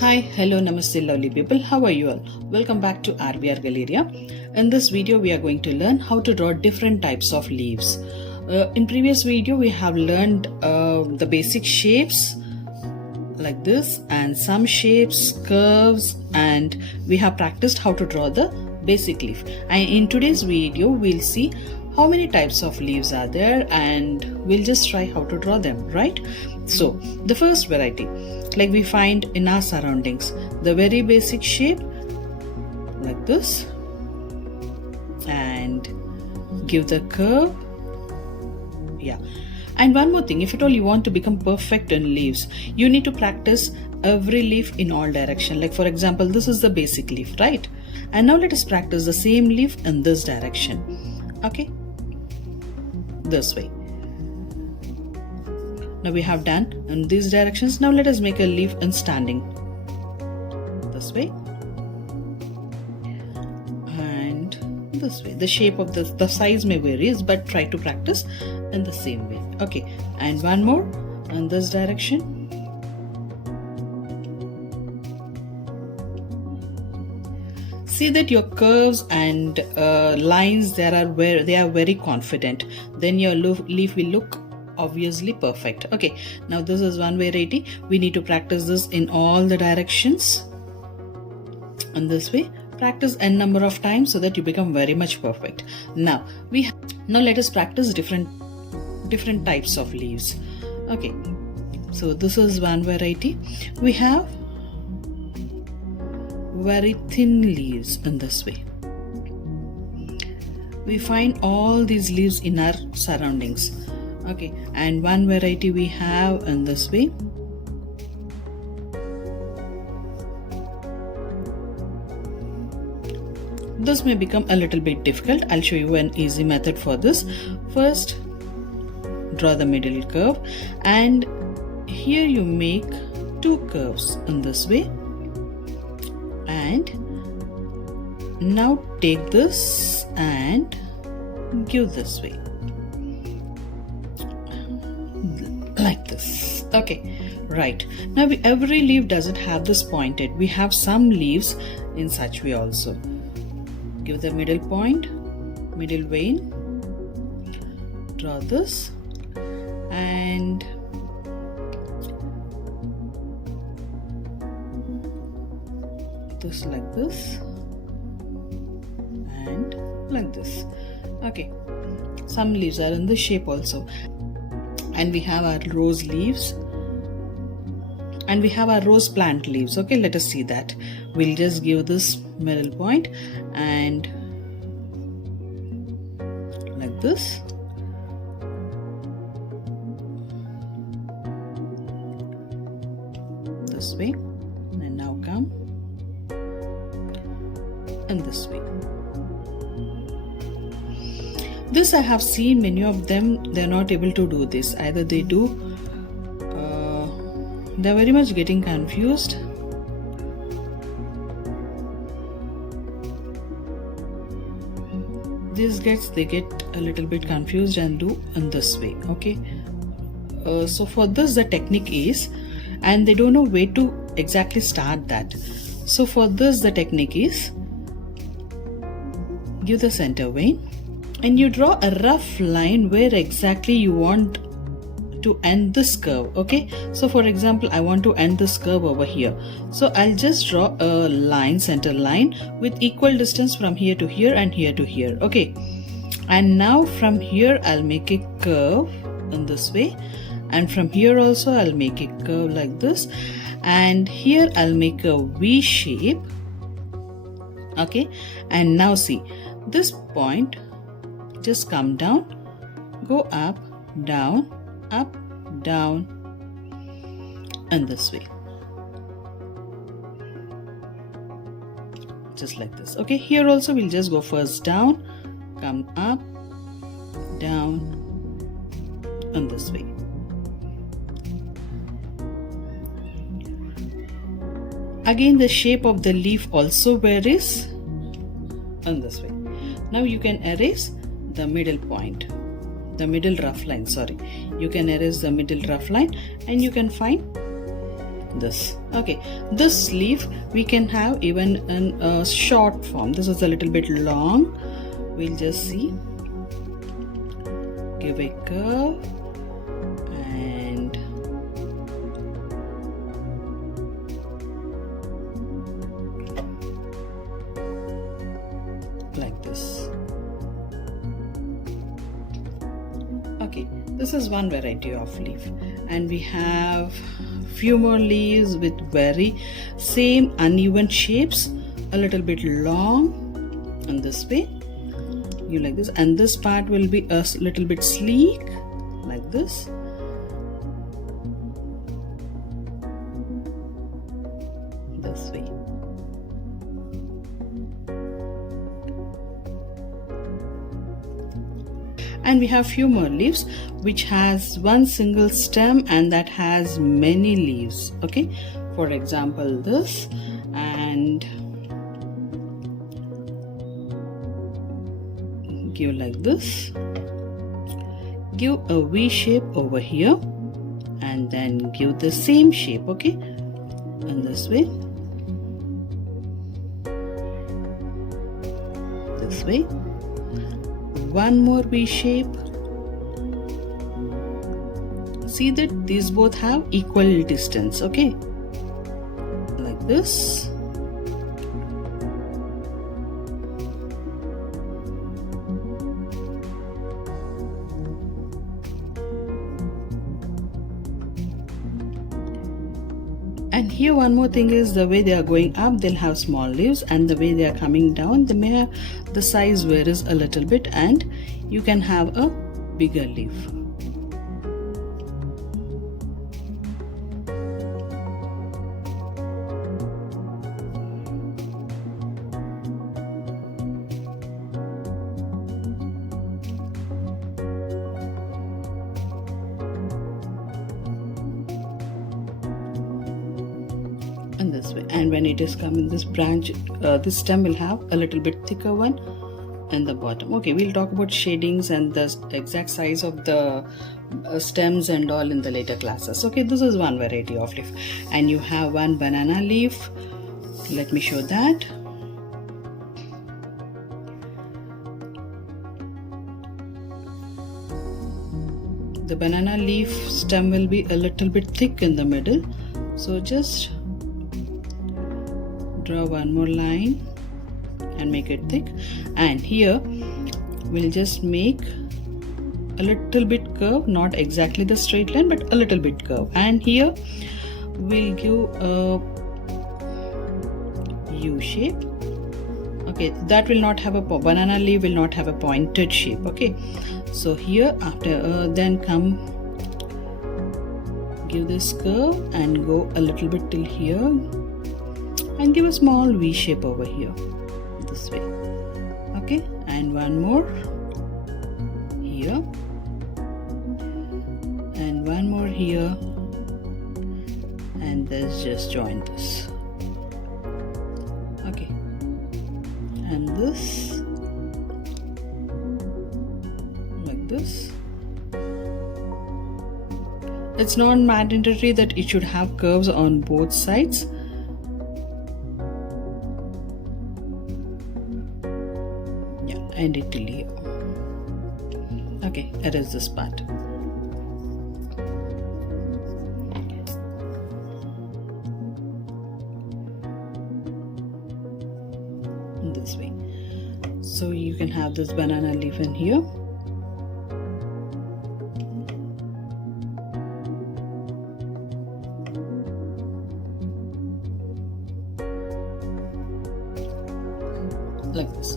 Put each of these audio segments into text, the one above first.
Hi, hello, namaste lovely people. How are you all? Welcome back to RBR Galleria. In this video we are going to learn how to draw different types of leaves. In previous video we have learned the basic shapes like this and some shapes, curves, and we have practiced how to draw the basic leaf. And in today's video we'll see how many types of leaves are there and we'll just try how to draw them, right? So the first variety, like we find in our surroundings, the very basic shape like this, and give the curve. Yeah. And one more thing, if at all you want to become perfect in leaves, you need to practice every leaf in all direction. Like for example, this is the basic leaf, right? And now let us practice the same leaf in this direction. Okay, this way. Now we have done in these directions. Now let us make a leaf in standing this way and this way. The shape of the size may vary, but try to practice in the same way. Okay, and one more in this direction. See that your curves and lines they are very confident. Then your leaf will look obviously perfect. Okay, now this is one variety. We need to practice this in all the directions in this way. Practice n number of times so that you become very much perfect. Now let us practice different types of leaves. Okay, so this is one variety. We have very thin leaves in this way. We find all these leaves in our surroundings. Okay, and one variety we have in this way. This may become a little bit difficult. I'll show you an easy method for this. First, draw the middle curve, and here you make two curves in this way. And now take this and give this way. Like this. Okay, right. Now every leaf doesn't have this pointed. We have some leaves in such way also. Give the middle point, middle vein, draw this, and this like this and like this. Okay, some leaves are in this shape also. And we have our rose leaves and we have our rose plant leaves. Okay, let us see that. We'll just give this middle point and like this. This way, and now come in this way. This I have seen many of them, they're not able to do this. Either they do, they're very much getting confused. They get a little bit confused and do in this way. Okay, so for this the technique is, and they don't know where to exactly start that. So for this the technique is, give the center vein and you draw a rough line where exactly you want to end this curve. Okay, so for example, I want to end this curve over here, so I'll just draw a line, center line with equal distance from here to here and here to here. Okay, and now from here I'll make a curve in this way, and from here also I'll make a curve like this, and here I'll make a V shape. Okay, and now see this point, just come down, go up, down, in this way, just like this. Okay, here also we'll just go first down, come up, down, in this way. Again, the shape of the leaf also varies in this way. Now you can erase the middle point, the middle rough line, you can erase the middle rough line, and you can find this. Okay, this leaf we can have even in a short form. This is a little bit long. We'll just see, give a curve and like this. Okay, this is one variety of leaf, and we have few more leaves with very same uneven shapes, a little bit long in this way, you like this, and this part will be a little bit sleek like this. This way. And we have few more leaves which has one single stem and that has many leaves. Okay, for example this, and give like this, give a V shape over here and then give the same shape, okay, in this way, this way. One more V shape. See that these both have equal distance, okay, like this. And here one more thing is, the way they are going up they'll have small leaves, and the way they are coming down they may have, the size varies a little bit, and you can have a bigger leaf. In this way, and when it is coming, this branch, this stem will have a little bit thicker one in the bottom. Okay, we'll talk about shadings and the exact size of the stems and all in the later classes. Okay, this is one variety of leaf, and you have one banana leaf. Let me show that. The banana leaf stem will be a little bit thick in the middle, so just draw one more line and make it thick, and here we'll just make a little bit curve, not exactly the straight line but a little bit curve, and here we'll give a U shape. Okay, that will not have a banana leaf will not have a pointed shape. Okay, so here after then come give this curve and go a little bit till here and give a small V shape over here this way. Okay, and one more here and one more here, and let's just join this. Okay, and this like this. It's not mandatory that it should have curves on both sides. End it till here. Okay, erase this part. This way. So you can have this banana leaf in here. Like this.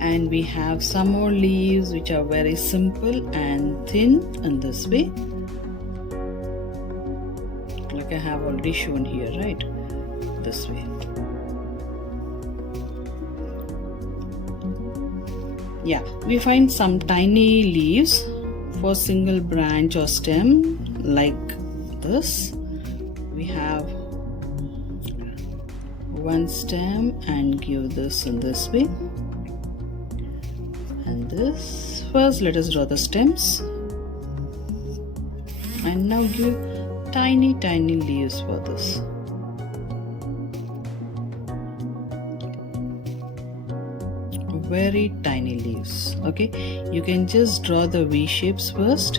And we have some more leaves which are very simple and thin in this way, like I have already shown here, right? This way. Yeah, we find some tiny leaves for single branch or stem like this. We have one stem and give this in this way. And this, first let us draw the stems and now give tiny leaves for this. Very tiny leaves. Okay, you can just draw the V shapes first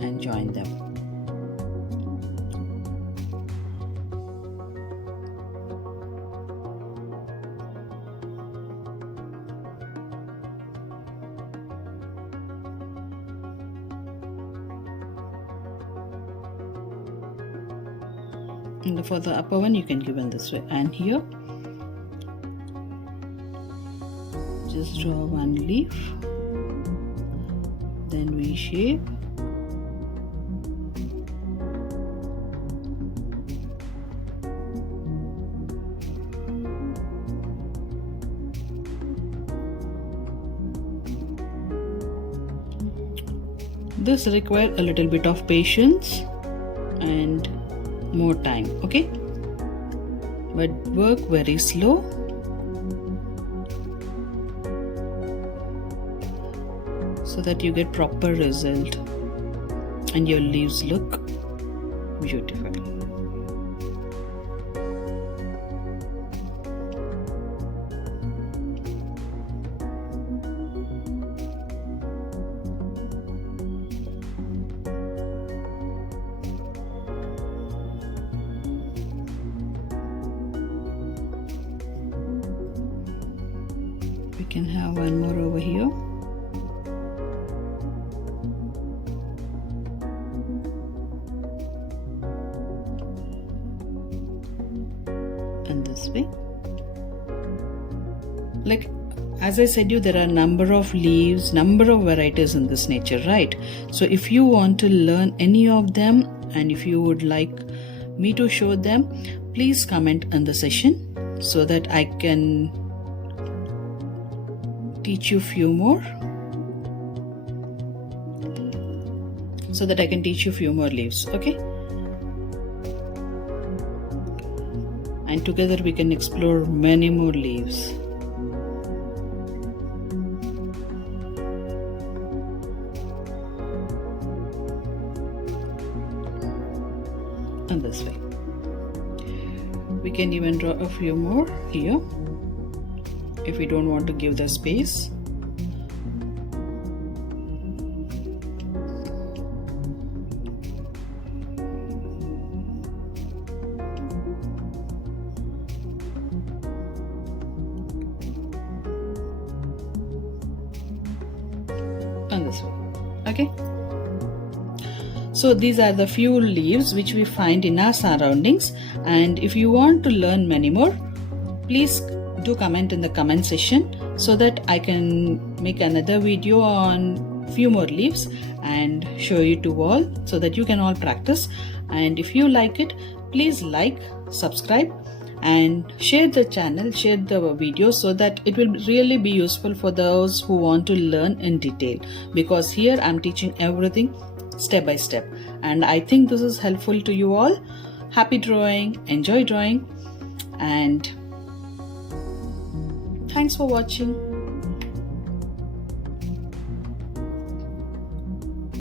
and join them. And for the upper one, you can give in this way, and here just draw one leaf, then V shape, this requires a little bit of patience and more time, okay, but work very slow. So that you get proper result and your leaves look beautiful. We can have one more over here. And this way. Like as I said you, there are number of leaves, number of varieties in this nature, right? So if you want to learn any of them and if you would like me to show them, please comment in the session so that I can teach you few more. Leaves, okay? And together we can explore many more leaves. And this way. We can even draw a few more here if we don't want to give the space. And this way, okay? So these are the few leaves which we find in our surroundings, and if you want to learn many more, please do comment in the comment section so that I can make another video on few more leaves and show you to all so that you can all practice. And if you like it, please like, subscribe and share the channel, share the video so that it will really be useful for those who want to learn in detail, because here I'm teaching everything step by step and I think this is helpful to you all. Happy drawing, enjoy drawing, and thanks for watching.